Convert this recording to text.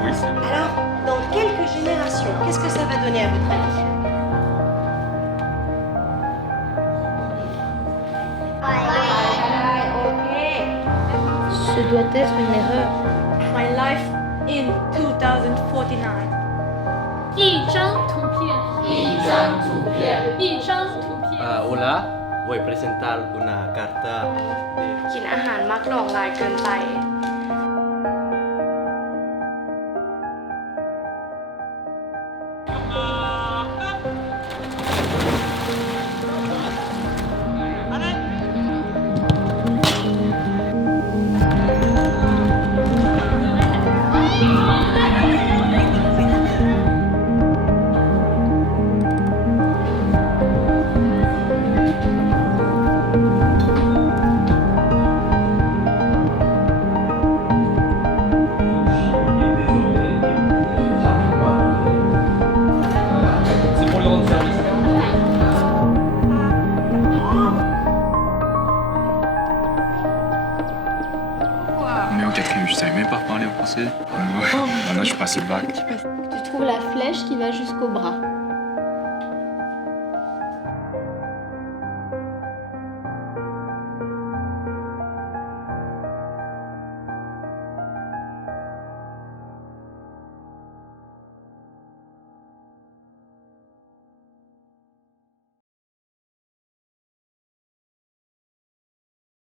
Oui, c'est vrai. Alors, dans quelques générations, qu'est-ce que ça va donner à votre avis? Ce doit être une erreur. My life in 2049. 一张图片，一张图片。 Hola, voy a presentar una carta de กินอาหารมักหลอกหลายเกินไป C'est pour le rendre service. Mais au quatrième, je savais même pas parler au français. Maintenant, je suis passé le bac. Tu trouves la flèche qui va jusqu'au bras.